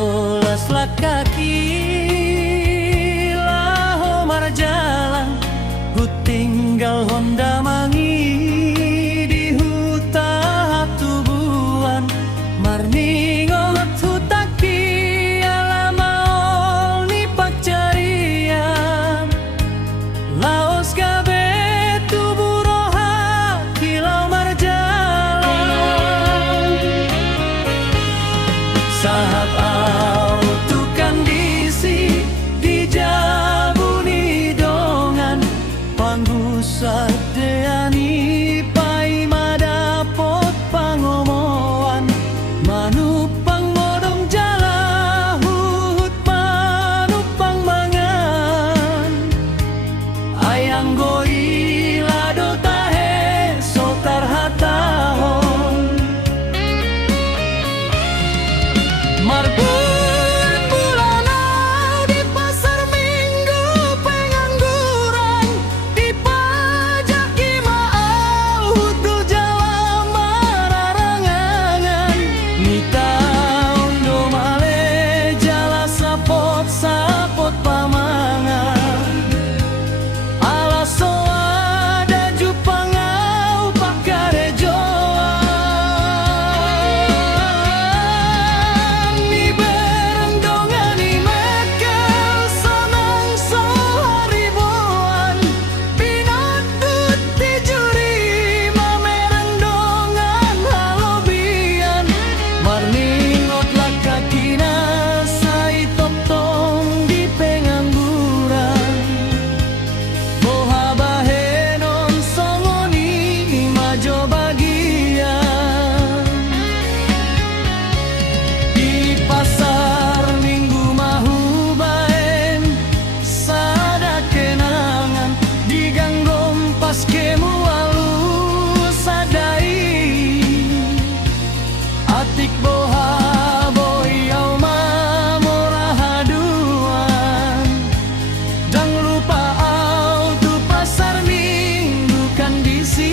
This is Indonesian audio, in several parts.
Leslah kaki lah marjalan ku tinggal Honda mangi di huta tubuan marningot hutaki alamaol ni pacarian laos gabe tuburoha kilau marjalan sahab tukang disi di jabuni dongan panggusat deani pai madapot pangomoan manupang modong jala hut manupang mangan ayang goi lado tahe sotar hatahon Marbulan bulanau di pasar minggu pengangguran dipajaki maau hudul jawa mararangangan nita undo male jala sapot pamangan ala soa dan jupangau pakarejoan ni berendongan ni mekel sonang soharibuan binatut tijuri mamerendongan halobian marningot lakakina sai toptong di pengangguran boha bahenon songoni majo bagian di pasar minggu mahu baen sada kenangan di ganggom pas kemualu sadai atik boha boyau mamora haduan dang lupa au tu pasar minggu kan disi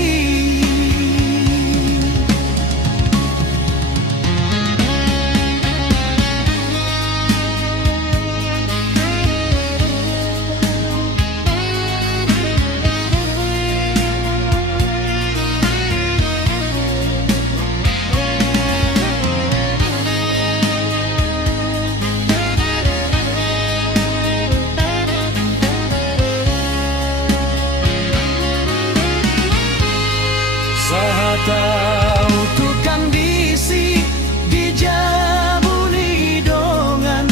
sahatau tukang disi di jabuni dongan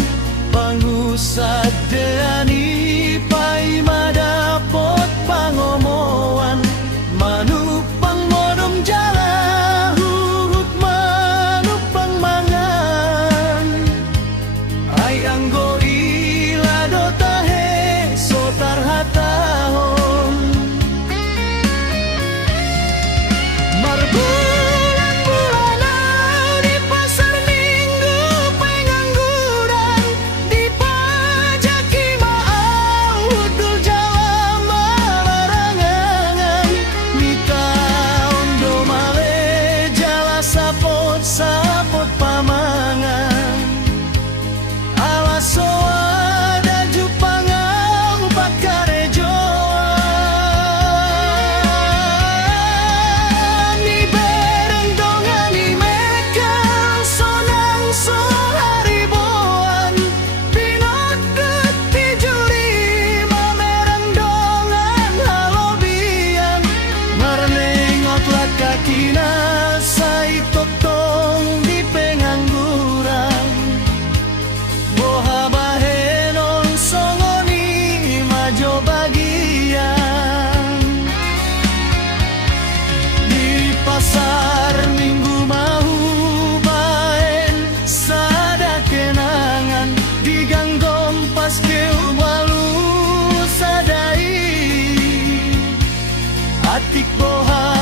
pangusat deani pai madapot pangomoan manupang modom jala hurut manupang mangan ay anggoi lado tahe sotar hatahon Marbulan bulanau di pasar minggu pengangguran dipajaki maau hudul jawa mararangangan mita undo male jala sapot pamangan ala soa dan jupangau pakarejoan ni berendongan ni mekel sonang soharibuan binatut tijuri mamerendongan halobian marningot lakakina sai totong di pengangguran boha bahenon songoni majo bagian di pasar minggu mahu baen sada kenangan di ganggom pas keumalu sadai atik boha